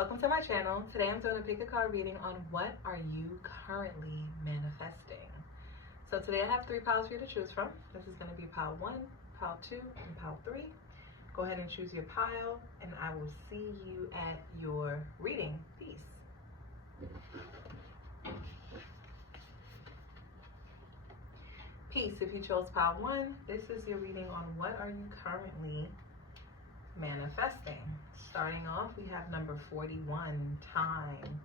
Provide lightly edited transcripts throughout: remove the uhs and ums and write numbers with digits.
Welcome to my channel. Today I'm doing a pick a card reading on what are you currently manifesting. So today I have 3 piles for you to choose from. This is going to be pile 1, pile 2, and pile 3. Go ahead and choose your pile and I will see you at your reading. Peace. Peace. If you chose pile 1, this is your reading on what are you currently manifesting. Starting off, we have number 41, time.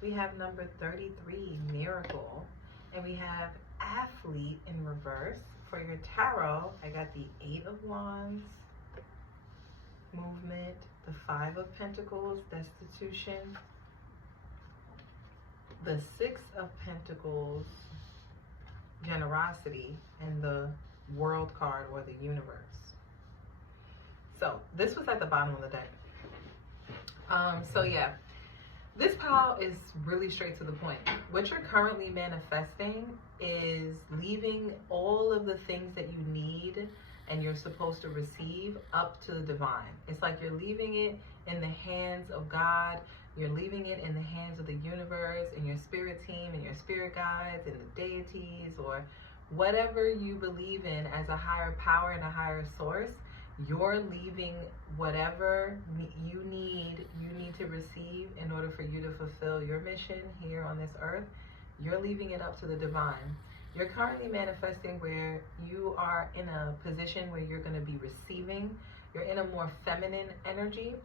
We have number 33, miracle. And we have athlete in reverse. For your tarot, I got the 8 of wands, movement, the 5 of pentacles, destitution, the 6 of pentacles, generosity, and the world card or the universe. So this was at the bottom of the deck. So yeah, this pile is really straight to the point. What you're currently manifesting is leaving all of the things that you need and you're supposed to receive up to the divine. It's like you're leaving it in the hands of God. You're leaving it in the hands of the universe and your spirit team and your spirit guides and the deities or whatever you believe in as a higher power and a higher source. You're leaving whatever you need to receive in order for you to fulfill your mission here on this earth. You're leaving it up to the divine. You're currently manifesting where you are in a position where you're going to be receiving. You're in a more feminine energy.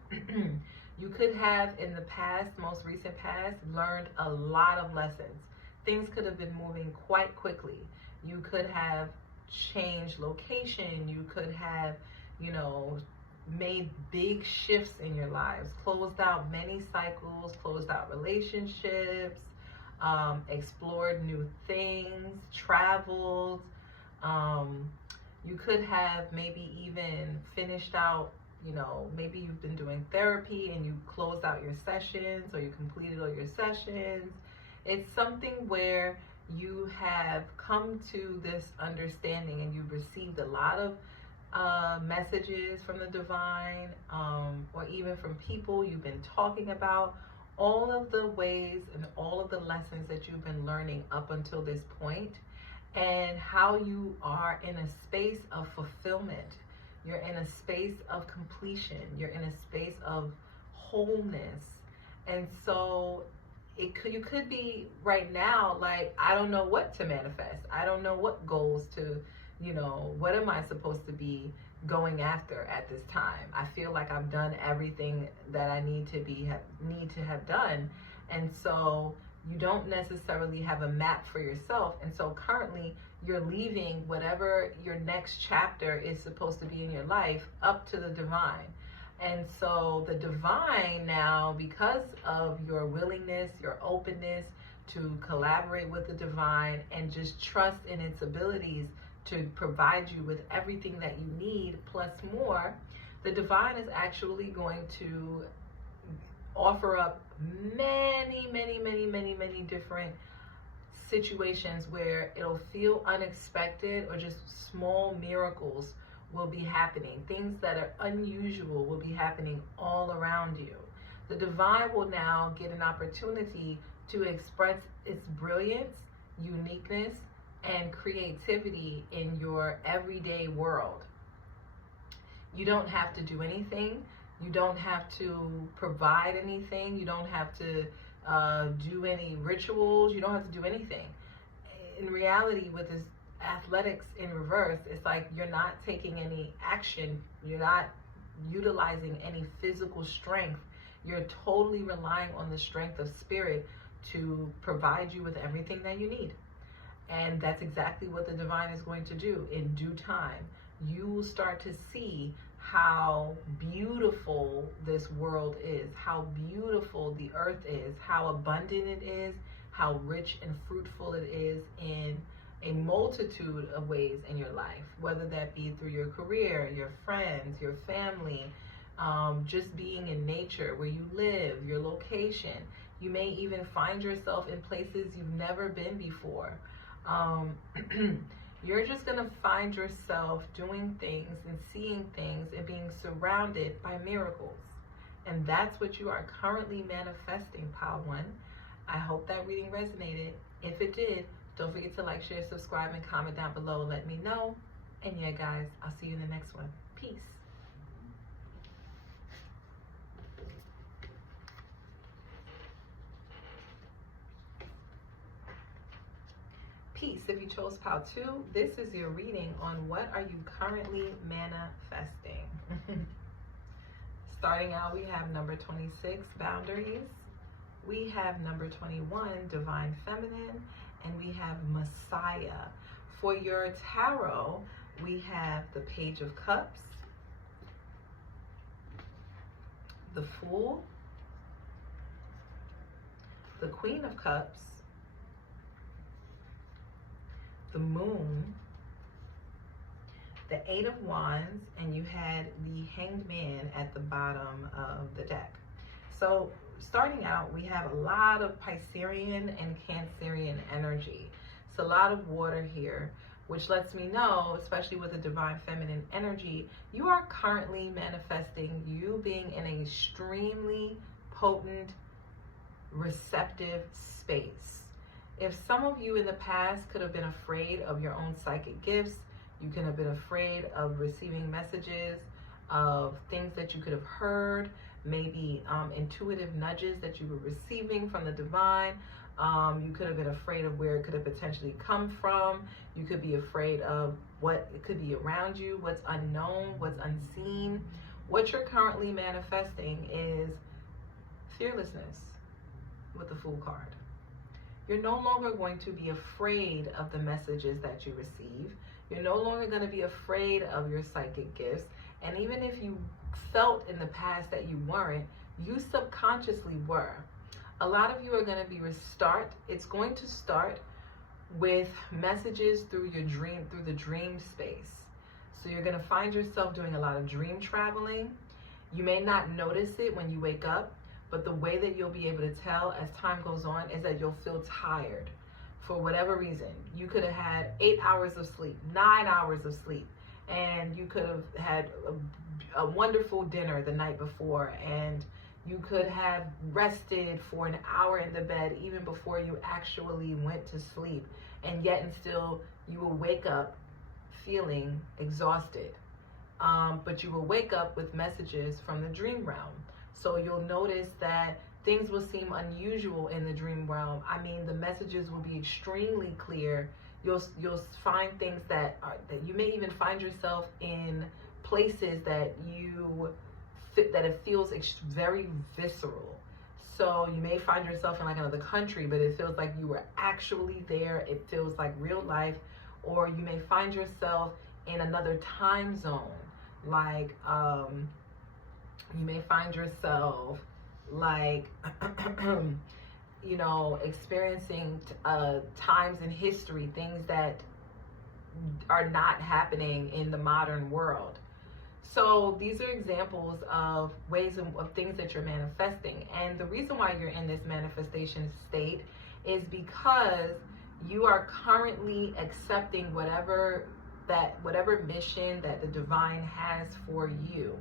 You could have in the past, most recent past, learned a lot of lessons. Things could have been moving quite quickly. You could have changed location. You could have, made big shifts in your lives, closed out many cycles, closed out relationships, explored new things, traveled. You could have maybe even finished out, maybe you've been doing therapy and you closed out your sessions or you completed all your sessions. It's something where you have come to this understanding and you've received a lot of messages from the divine, or even from people you've been talking about, all of the ways and all of the lessons that you've been learning up until this point, and how you are in a space of fulfillment. You're in a space of completion. You're in a space of wholeness. And so you could be right now like, I don't know what to manifest. I don't know what goals to, what am I supposed to be going after at this time? I feel like I've done everything that I need to have done. And so you don't necessarily have a map for yourself. And so currently you're leaving whatever your next chapter is supposed to be in your life up to the divine. And so the divine now, because of your willingness, your openness to collaborate with the divine and just trust in its abilities to provide you with everything that you need plus more, the divine is actually going to offer up many different situations where it'll feel unexpected, or just small miracles will be happening. Things that are unusual will be happening all around you. The divine will now get an opportunity to express its brilliance, uniqueness, and creativity in your everyday world. You don't have to do anything. You don't have to provide anything. You don't have to do any rituals. You don't have to do anything. In reality, with this athletics in reverse, it's like you're not taking any action. You're not utilizing any physical strength. You're totally relying on the strength of spirit to provide you with everything that you need. And that's exactly what the divine is going to do in due time. You will start to see how beautiful this world is, how beautiful the earth is, how abundant it is, how rich and fruitful it is in a multitude of ways in your life, whether that be through your career, your friends, your family, just being in nature where you live, your location. You may even find yourself in places you've never been before. You're just going to find yourself doing things and seeing things and being surrounded by miracles. And that's what you are currently manifesting, Pile 1. I hope that reading resonated. If it did, don't forget to like, share, subscribe, and comment down below. Let me know. And yeah, guys, I'll see you in the next one. Peace. Peace. If you chose Pile 2, this is your reading on what are you currently manifesting. Starting out, we have number 26, boundaries. We have number 21, divine feminine. And we have Messiah. For your tarot, we have the Page of Cups, the Fool, the Queen of Cups, the Moon, the Eight of Wands, and you had the Hanged Man at the bottom of the deck. So starting out, we have a lot of Piscean and Cancerian energy. It's a lot of water here, which lets me know, especially with the divine feminine energy, you are currently manifesting you being in an extremely potent, receptive space. If some of you in the past could have been afraid of your own psychic gifts, you could have been afraid of receiving messages, of things that you could have heard, maybe intuitive nudges that you were receiving from the divine. You could have been afraid of where it could have potentially come from. You could be afraid of what it could be around you, what's unknown, what's unseen. What you're currently manifesting is fearlessness with the Fool card. You're no longer going to be afraid of the messages that you receive. You're no longer going to be afraid of your psychic gifts. And even if you felt in the past that you weren't, you subconsciously were. A lot of you are going to be it's going to start with messages through your dream, through the dream space. So you're going to find yourself doing a lot of dream traveling. You may not notice it when you wake up, but the way that you'll be able to tell as time goes on is that you'll feel tired for whatever reason. You could have had 8 hours of sleep, 9 hours of sleep, and you could have had a wonderful dinner the night before, and you could have rested for an hour in the bed even before you actually went to sleep, and yet and still you will wake up feeling exhausted. But you will wake up with messages from the dream realm. So you'll notice that things will seem unusual in the dream realm. I mean, the messages will be extremely clear. You'll find things that you may even find yourself in places that it feels very visceral. So you may find yourself in like another country, but it feels like you were actually there. It feels like real life. Or you may find yourself in another time zone. Like, you may find yourself like, you know, experiencing times in history, things that are not happening in the modern world. So these are examples of ways of things that you're manifesting. And the reason why you're in this manifestation state is because you are currently accepting whatever mission that the divine has for you.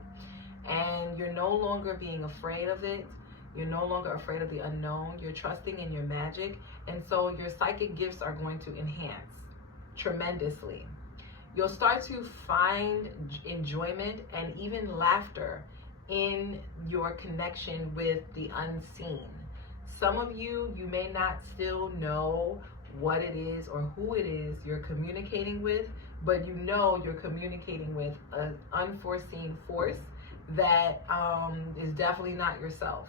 And you're no longer being afraid of it. You're no longer afraid of the unknown. You're trusting in your magic. And so your psychic gifts are going to enhance tremendously. You'll start to find enjoyment and even laughter in your connection with the unseen. Some of you may not still know what it is or who it is you're communicating with, but you know you're communicating with an unforeseen force that is definitely not yourself.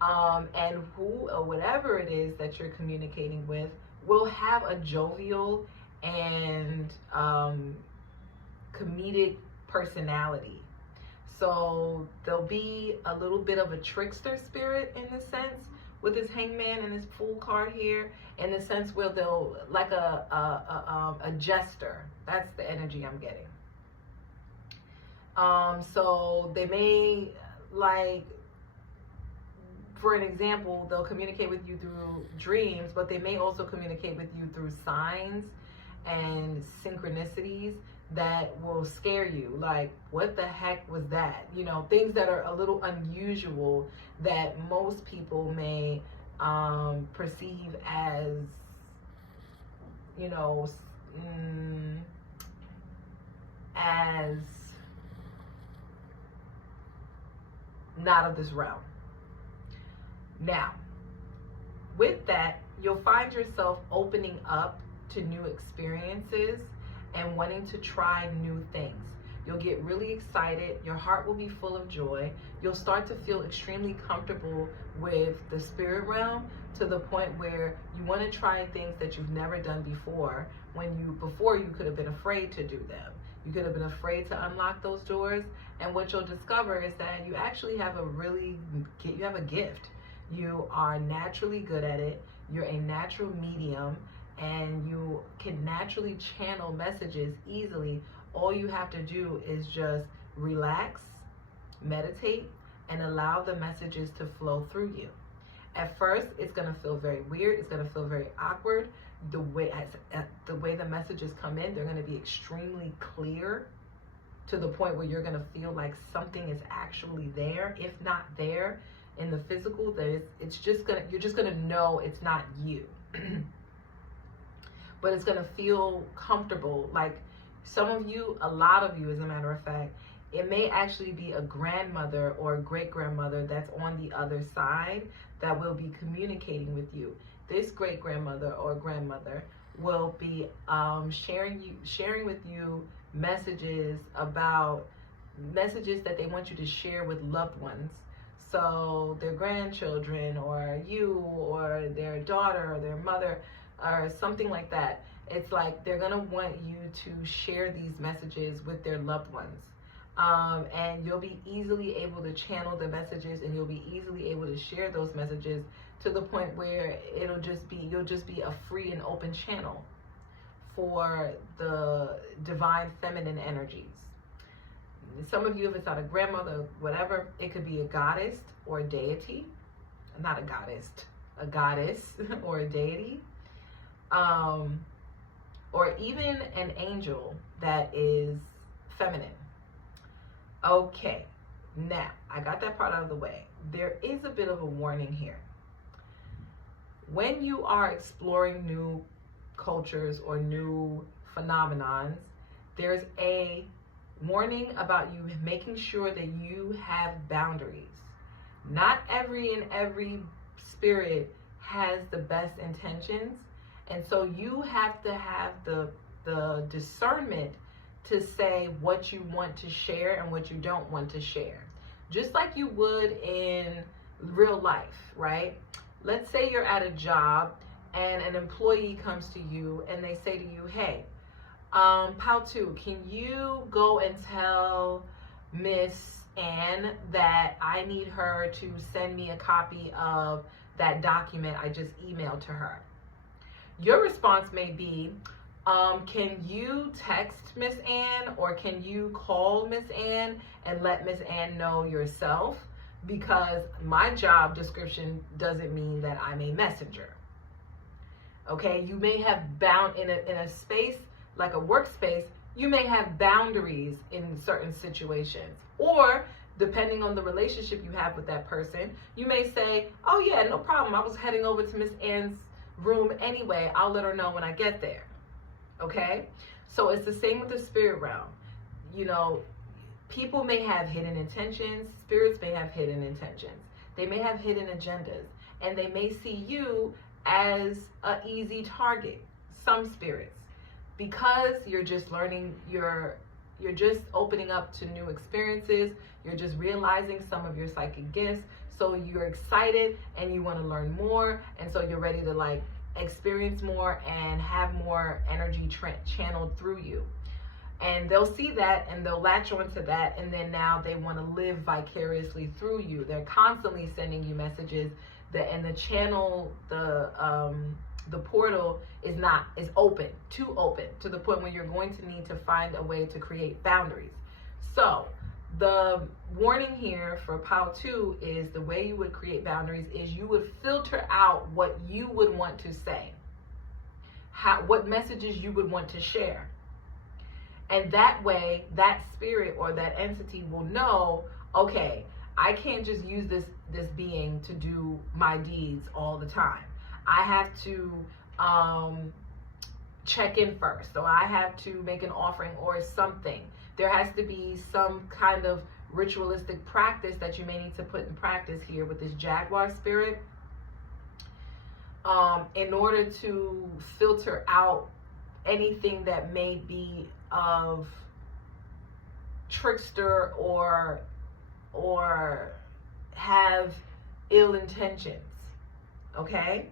And who or whatever it is that you're communicating with will have a jovial and comedic personality. So there'll be a little bit of a trickster spirit in the sense with this Hangman and this Fool card here, in the sense where they'll like a jester. That's the energy I'm getting. So they may, like, for an example, they'll communicate with you through dreams, but they may also communicate with you through signs and synchronicities that will scare you, like, what the heck was that? You know, things that are a little unusual that most people may perceive as, you know, as not of this realm. Now, with that, you'll find yourself opening up to new experiences and wanting to try new things. You'll get really excited. Your heart will be full of joy. You'll start to feel extremely comfortable with the spirit realm to the point where you want to try things that you've never done before, when before you could have been afraid to do them. You could have been afraid to unlock those doors. And what you'll discover is that you actually have you have a gift. You are naturally good at it. You're a natural medium, and you can naturally channel messages easily. All you have to do is just relax, meditate, and allow the messages to flow through you. At first, it's going to feel very weird. It's going to feel very awkward. The way the messages come in, they're going to be extremely clear to the point where you're going to feel like something is actually there. If not there in the physical, you're just going to know it's not you. But it's going to feel comfortable. Like some of you, a lot of you, as a matter of fact, it may actually be a grandmother or a great-grandmother that's on the other side that will be communicating with you. This great-grandmother or grandmother will be sharing with you messages that they want you to share with loved ones. So their grandchildren, or you, or their daughter, or their mother, or something like that. It's like they're going to want you to share these messages with their loved ones. And you'll be easily able to channel the messages, and you'll be easily able to share those messages to the point where you'll just be a free and open channel for the divine feminine energies. Some of you, if it's not a grandmother, whatever, it could be a goddess or a deity. Not a goddess, a goddess or a deity. Or even an angel that is feminine. Okay, now I got that part out of the way. There is a bit of a warning here. When you are exploring new cultures or new phenomenons, there's a warning about you making sure that you have boundaries. Not every spirit has the best intentions, and so you have to have the discernment to say what you want to share and what you don't want to share. Just like you would in real life, right? Let's say you're at a job and an employee comes to you and they say to you, hey, Pautu, can you go and tell Miss Ann that I need her to send me a copy of that document I just emailed to her? Your response may be, can you text Miss Ann, or can you call Miss Ann and let Miss Ann know yourself? Because my job description doesn't mean that I'm a messenger. Okay, you may have in a space like a workspace, you may have boundaries in certain situations. Or depending on the relationship you have with that person, you may say, oh yeah, no problem. I was heading over to Miss Ann's room anyway. I'll let her know when I get there. Okay? So it's the same with the spirit realm. You know, people may have hidden intentions. Spirits may have hidden intentions. They may have hidden agendas. And they may see you as an easy target. Some spirits. Because you're just learning, you're just opening up to new experiences. You're just realizing some of your psychic gifts. So you're excited and you want to learn more. And so you're ready to like experience more and have more energy channeled through you. And they'll see that and they'll latch onto that. And then now they want to live vicariously through you. They're constantly sending you messages and the channel, the portal is open, too open, to the point where you're going to need to find a way to create boundaries. So the warning here for Pautu is the way you would create boundaries is you would filter out what you would want to say, what messages you would want to share. And that way, that spirit or that entity will know, okay, I can't just use this being to do my deeds all the time. I have to check in first, or I have to make an offering or something. There has to be some kind of ritualistic practice that you may need to put in practice here with this Jaguar spirit, in order to filter out anything that may be of trickster or have ill intentions. Okay?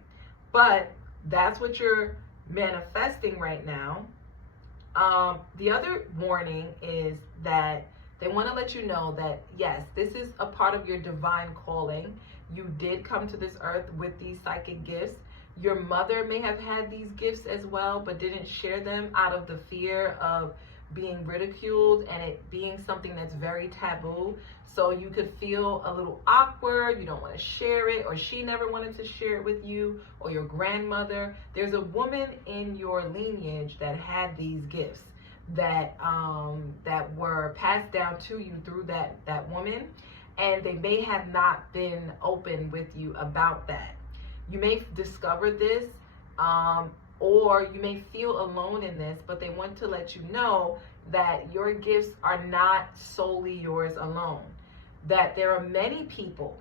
But that's what you're manifesting right now. The other warning is that they want to let you know that, yes, this is a part of your divine calling. You did come to this earth with these psychic gifts. Your mother may have had these gifts as well, but didn't share them out of the fear of being ridiculed and it being something that's very taboo. So you could feel a little awkward, you don't want to share it, or she never wanted to share it with you, or your grandmother. There's a woman in your lineage that had these gifts that were passed down to you through that woman, and they may have not been open with you about that. You may discover this, or you may feel alone in this, but they want to let you know that your gifts are not solely yours alone. That there are many people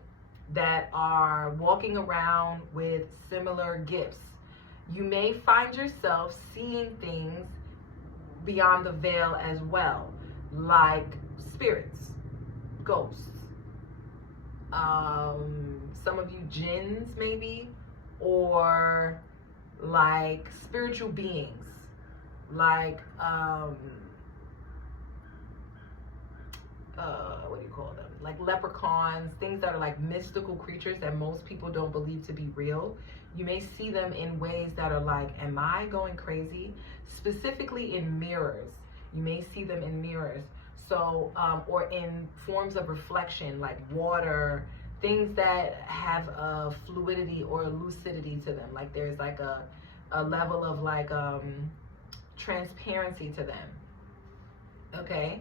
that are walking around with similar gifts. You may find yourself seeing things beyond the veil as well, like spirits, ghosts, some of you jinns maybe, or like spiritual beings, like what do you call them, like leprechauns, things that are like mystical creatures that most people don't believe to be real. You may see them in ways that are like, am I going crazy? Specifically in mirrors. You may see them in mirrors. So or in forms of reflection, like water, things that have a fluidity or a lucidity to them, like there's like a level of like transparency to them. Okay.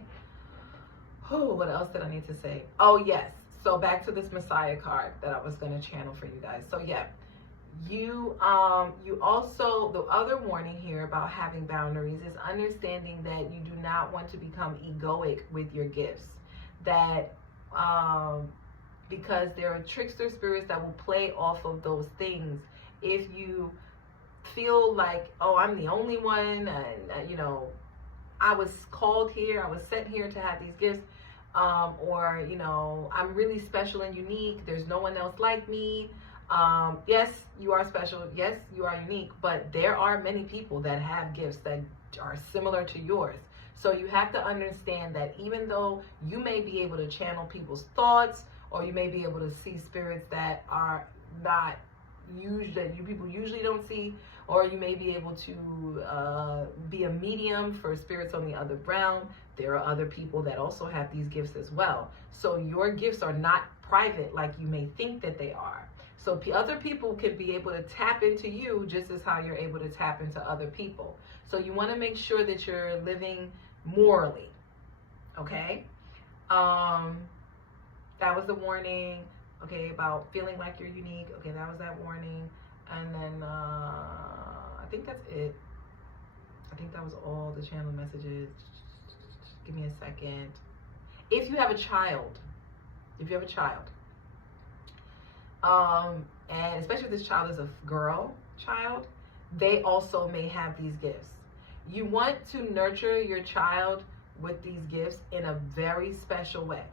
Oh, what else did I need to say? Oh yes, so back to this Messiah card that I was going to channel for you guys. So yeah, you also, the other warning here about having boundaries is understanding that you do not want to become egoic with your gifts. That because there are trickster spirits that will play off of those things. If you feel like, oh, I'm the only one, and you know, I was called here, I was sent here to have these gifts, or you know, I'm really special and unique, there's no one else like me. Yes, you are special, yes, you are unique, but there are many people that have gifts that are similar to yours. So you have to understand that even though you may be able to channel people's thoughts, or you may be able to see spirits that are not that you people usually don't see, or you may be able to be a medium for spirits on the other realm. There are other people that also have these gifts as well. So your gifts are not private like you may think that they are. So other people can be able to tap into you just as how you're able to tap into other people. So you want to make sure that you're living morally. Okay? That was the warning. Okay, about feeling like you're unique. Okay, that was that warning. And then I think that's it. I think that was all the channel messages. Give me a second. If you have a child, and especially if this child is a girl child, they also may have these gifts. You want to nurture your child with these gifts in a very special way.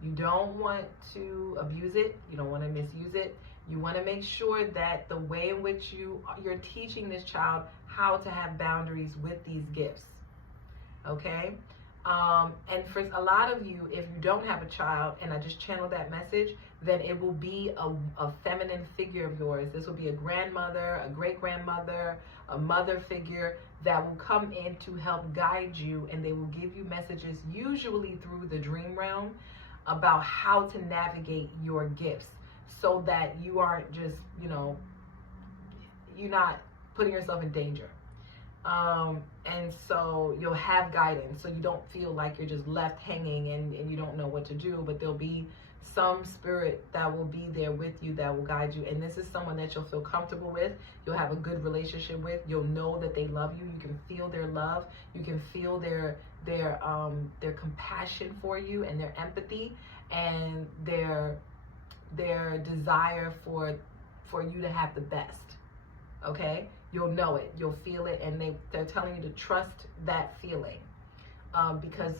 You don't want to abuse it. You don't want to misuse it. You want to make sure that the way in which you're teaching this child how to have boundaries with these gifts. Okay? And for a lot of you, if you don't have a child, and I just channeled that message, then it will be a feminine figure of yours. This will be a grandmother, a great-grandmother, a mother figure that will come in to help guide you, and they will give you messages, usually through the dream realm, about how to navigate your gifts so that you aren't just, you know, you're not putting yourself in danger. And so you'll have guidance, so you don't feel like you're just left hanging and you don't know what to do, but there'll be some spirit that will be there with you, that will guide you. And this is someone that you'll feel comfortable with, you'll have a good relationship with, you'll know that they love you, you can feel their love, you can feel their compassion for you and their empathy and their desire for you to have the best. Okay, you'll know it, you'll feel it, and they're telling you to trust that feeling, because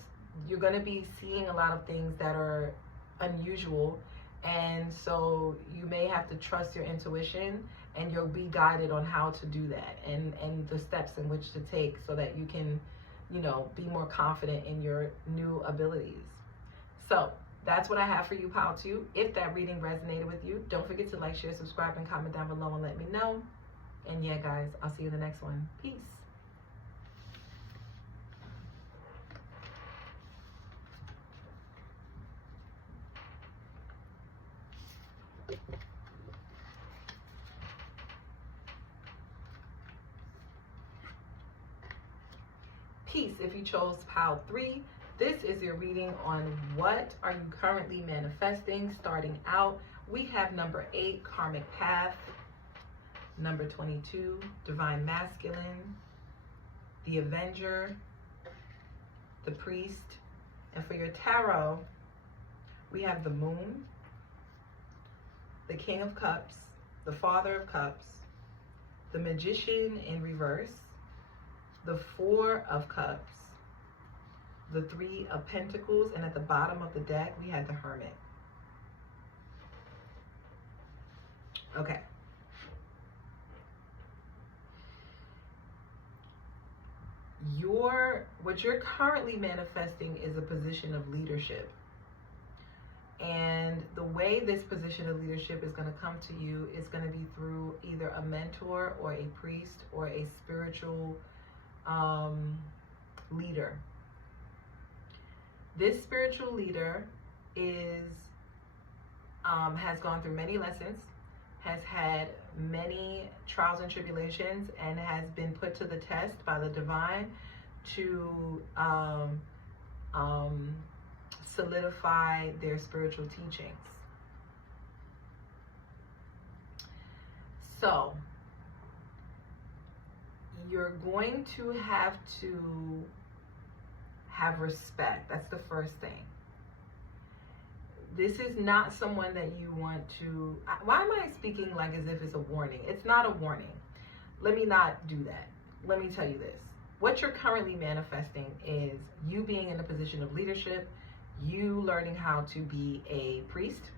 you're going to be seeing a lot of things that are unusual, and so you may have to trust your intuition, and you'll be guided on how to do that and the steps in which to take so that you can, you know, be more confident in your new abilities. So that's what I have for you, Pile 2. If that reading resonated with you, don't forget to like, share, subscribe, and comment down below and let me know. And yeah, guys, I'll see you in the next one. Peace. Peace. If you chose Pile 3, this is your reading on what are you currently manifesting. Starting out, we have number 8, Karmic Path. Number 22, Divine Masculine, the Avenger, the Priest. And for your tarot, we have the Moon, the King of Cups, the Father of Cups, the Magician in reverse, the Four of Cups, the Three of Pentacles, and at the bottom of the deck, we had the Hermit. Okay. What you're currently manifesting is a position of leadership. And the way this position of leadership is going to come to you is going to be through either a mentor or a priest or a spiritual leader. This spiritual leader has gone through many lessons, has had many trials and tribulations, and has been put to the test by the divine to solidify their spiritual teachings. So you're going to have respect. That's the first thing. This is not someone that you want to... Why am I speaking like as if it's a warning? It's not a warning. Let me not do that. Let me tell you this. What you're currently manifesting is you being in a position of leadership, you learning how to be a priest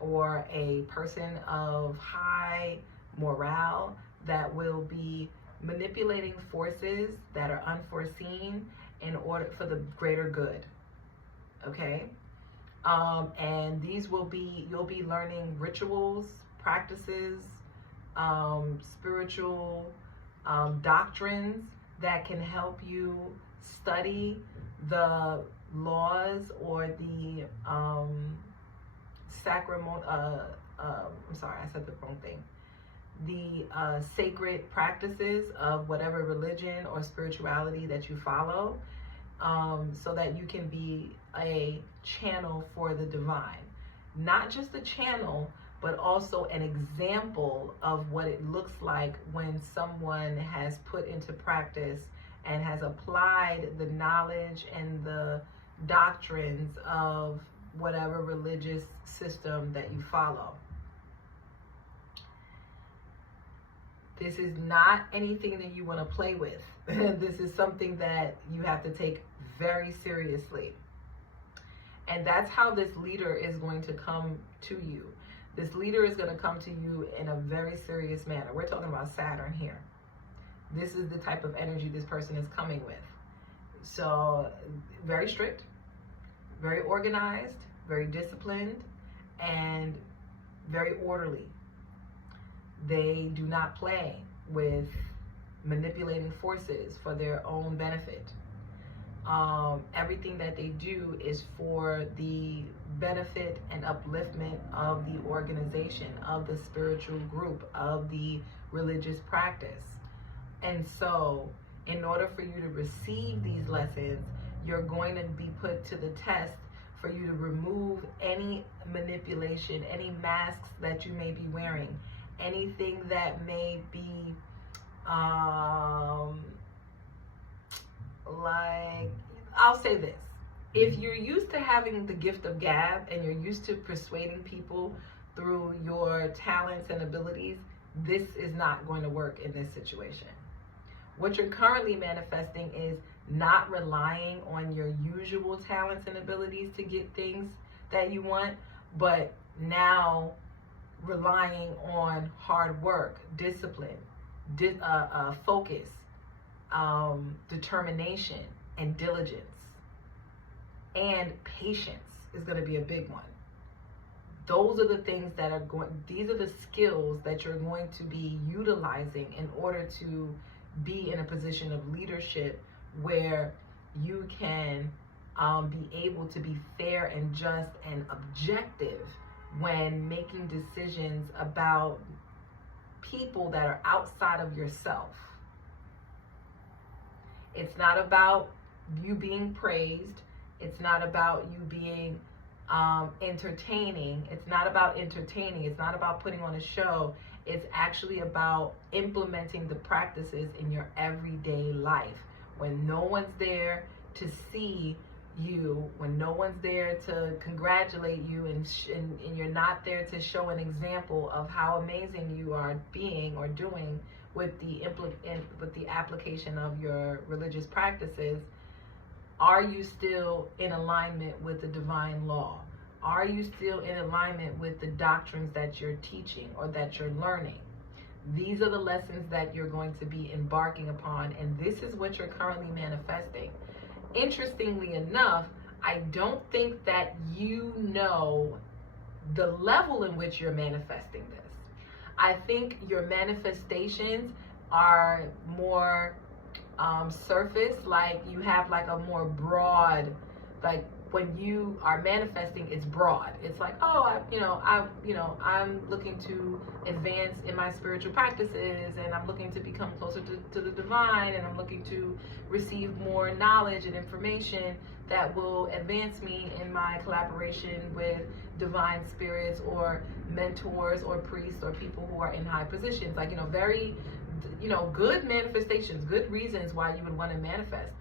or a person of high morale that will be manipulating forces that are unforeseen in order for the greater good. Okay? And these will be, you'll be learning rituals, practices, spiritual doctrines that can help you study the laws or the I'm sorry, I said the wrong thing. The sacred practices of whatever religion or spirituality that you follow, so that you can be a channel for the divine. Not just a channel, but also an example of what it looks like when someone has put into practice and has applied the knowledge and the doctrines of whatever religious system that you follow. This is not anything that you want to play with. This is something that you have to take very seriously. And that's how this leader is going to come to you. This leader is going to come to you in a very serious manner. We're talking about Saturn here. This is the type of energy this person is coming with. So very strict, very organized, very disciplined, and very orderly. They do not play with manipulating forces for their own benefit. Everything that they do is for the benefit and upliftment of the organization, of the spiritual group, of the religious practice. And so in order for you to receive these lessons, you're going to be put to the test for you to remove any manipulation, any masks that you may be wearing, anything that may be like, I'll say this. If you're used to having the gift of gab and you're used to persuading people through your talents and abilities, this is not going to work in this situation. What you're currently manifesting is not relying on your usual talents and abilities to get things that you want, but now relying on hard work, discipline, focus, determination, and diligence. And patience is going to be a big one. Those are the things that are these are the skills that you're going to be utilizing in order to be in a position of leadership where you can be able to be fair and just and objective when making decisions about people that are outside of yourself. It's not about you being praised. It's not about you being entertaining. It's not about entertaining. It's not about putting on a show. It's actually about implementing the practices in your everyday life. When no one's there to see you, when no one's there to congratulate you, and you're not there to show an example of how amazing you are being or doing with the application of your religious practices, are you still in alignment with the divine law? Are you still in alignment with the doctrines that you're teaching or that you're learning? These are the lessons that you're going to be embarking upon, and this is what you're currently manifesting. Interestingly enough, I don't think that you know the level in which you're manifesting this. I think your manifestations are more surface, like you have like a more broad, like when you are manifesting, it's broad. It's like, oh, I'm looking to advance in my spiritual practices, and I'm looking to become closer to the divine, and I'm looking to receive more knowledge and information that will advance me in my collaboration with divine spirits or mentors or priests or people who are in high positions. Like, very, good manifestations, good reasons why you would want to manifest.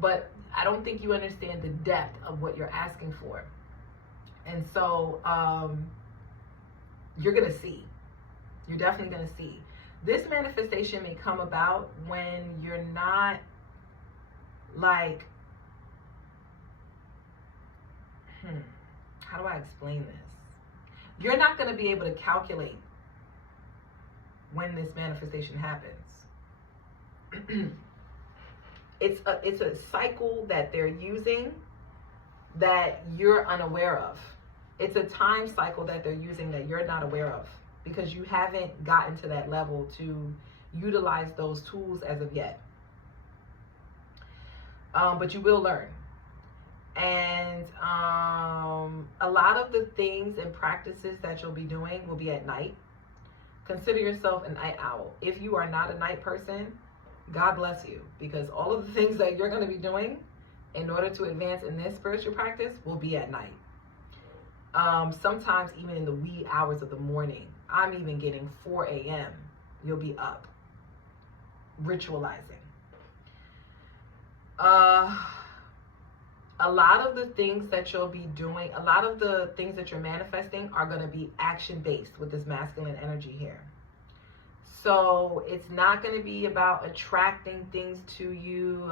But I don't think you understand the depth of what you're asking for. And so you're going to see. You're definitely going to see. This manifestation may come about when you're not like, how do I explain this? You're not going to be able to calculate when this manifestation happens. It's a cycle that they're using that you're unaware of. It's a time cycle that they're using that you're not aware of because you haven't gotten to that level to utilize those tools as of yet. But you will learn. And a lot of the things and practices that you'll be doing will be at night. Consider yourself a night owl. If you are not a night person, God bless you, because all of the things that you're going to be doing in order to advance in this spiritual practice will be at night. Sometimes even in the wee hours of the morning. I'm even getting 4 a.m. You'll be up, ritualizing. A lot of the things that you'll be doing, a lot of the things that you're manifesting are going to be action-based with this masculine energy here. So it's not going to be about attracting things to you.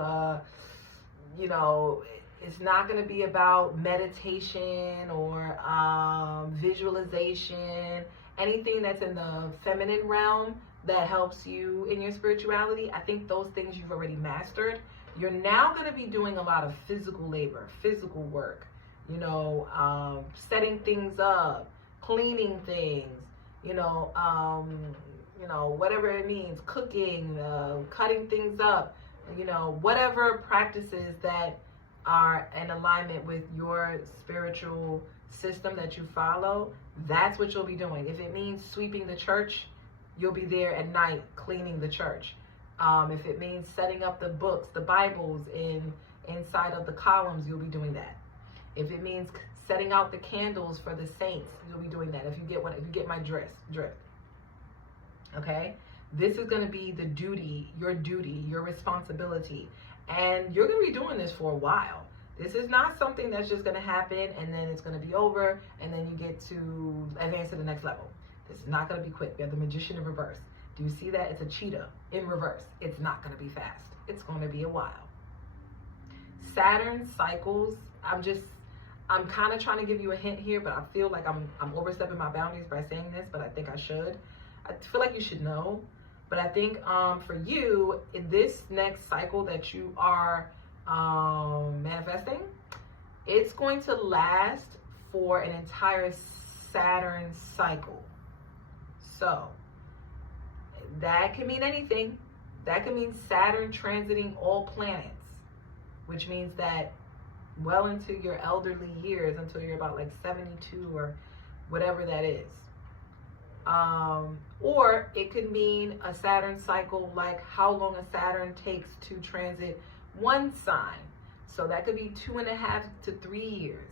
It's not going to be about meditation or visualization, anything that's in the feminine realm that helps you in your spirituality. I think those things you've already mastered. You're now going to be doing a lot of physical labor, physical work, setting things up, cleaning things, whatever it means, cooking, cutting things up, whatever practices that are in alignment with your spiritual system that you follow, that's what you'll be doing. If it means sweeping the church, you'll be there at night cleaning the church. If it means setting up the books, the Bibles inside of the columns, you'll be doing that. If it means setting out the candles for the saints, you'll be doing that. If you get my drift. Okay? This is going to be the duty, your responsibility. And you're going to be doing this for a while. This is not something that's just going to happen and then it's going to be over and then you get to advance to the next level. This is not going to be quick. We have the magician in reverse. Do you see that? It's a cheetah in reverse. It's not going to be fast. It's going to be a while. Saturn cycles. I'm kind of trying to give you a hint here, but I feel like I'm overstepping my boundaries by saying this, but I think I should. I feel like you should know. But I think for you, in this next cycle that you are manifesting, it's going to last for an entire Saturn cycle. So that can mean anything. That can mean Saturn transiting all planets, which means that well into your elderly years, until you're about like 72 or whatever that is. Or it could mean a Saturn cycle, like how long a Saturn takes to transit one sign. So that could be 2.5 to 3 years.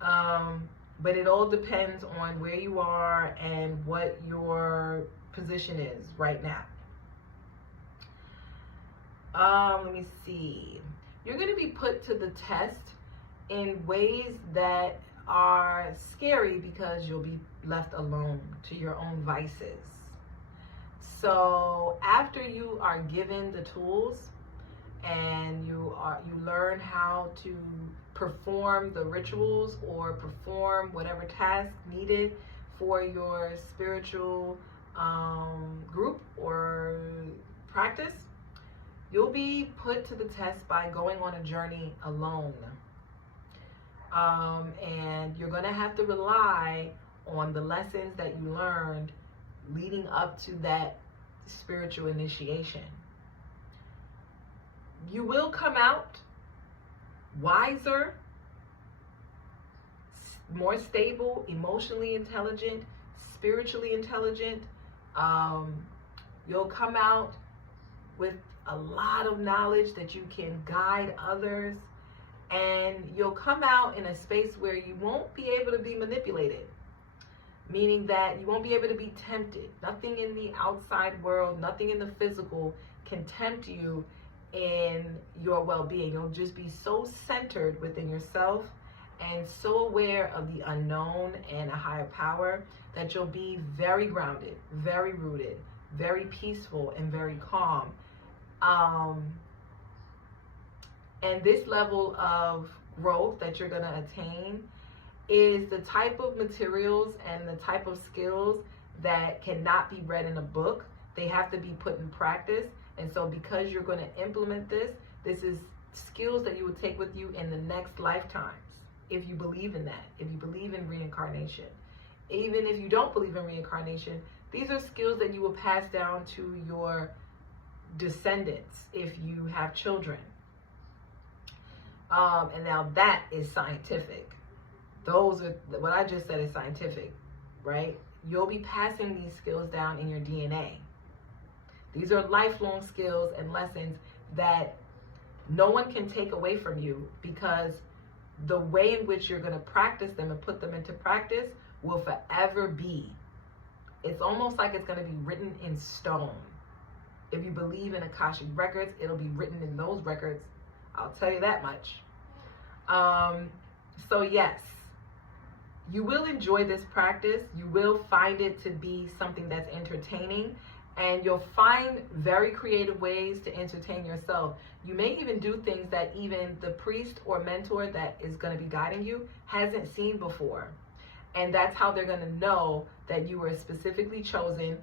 But it all depends on where you are and what your position is right now. Let me see. You're going to be put to the test in ways that are scary because you'll be left alone to your own vices. So after you are given the tools and you learn how to perform the rituals or perform whatever task needed for your spiritual group or practice, you'll be put to the test by going on a journey alone. And you're going to have to rely on the lessons that you learned leading up to that spiritual initiation. You will come out wiser, more stable, emotionally intelligent, spiritually intelligent. You'll come out with a lot of knowledge that you can guide others, and you'll come out in a space where you won't be able to be manipulated, meaning that you won't be able to be tempted. Nothing in the outside world, nothing in the physical can tempt you in your well-being. You'll just be so centered within yourself and so aware of the unknown and a higher power that you'll be very grounded, very rooted, very peaceful, and very calm. And this level of growth that you're going to attain is the type of materials and the type of skills that cannot be read in a book. They have to be put in practice. And so because you're going to implement this is skills that you would take with you in the next lifetimes. If you believe in that, if you believe in reincarnation, even if you don't believe in reincarnation, these are skills that you will pass down to your descendants if you have children. And now that is scientific. Those are what I just said is scientific, right? You'll be passing these skills down in your DNA. These are lifelong skills and lessons that no one can take away from you, because the way in which you're going to practice them and put them into practice will forever be. It's almost like it's going to be written in stone. If you believe in Akashic records, it'll be written in those records. I'll tell you that much. So yes, you will enjoy this practice. You will find it to be something that's entertaining, and you'll find very creative ways to entertain yourself. You may even do things that even the priest or mentor that is going to be guiding you hasn't seen before. And that's how they're going to know that you were specifically chosen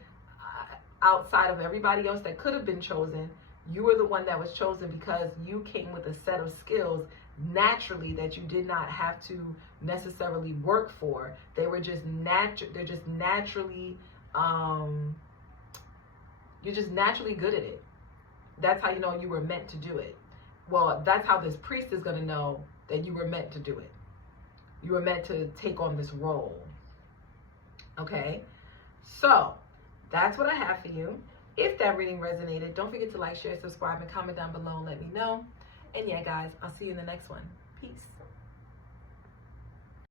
outside of everybody else that could have been chosen. You were the one that was chosen because you came with a set of skills naturally that you did not have to necessarily work for. They were just they're just naturally, you're just naturally good at it. That's how you know you were meant to do it. Well, that's how this priest is going to know that you were meant to do it. You were meant to take on this role. Okay? So, that's what I have for you. If that reading resonated, don't forget to like, share, subscribe, and comment down below and let me know. And yeah, guys, I'll see you in the next one. Peace.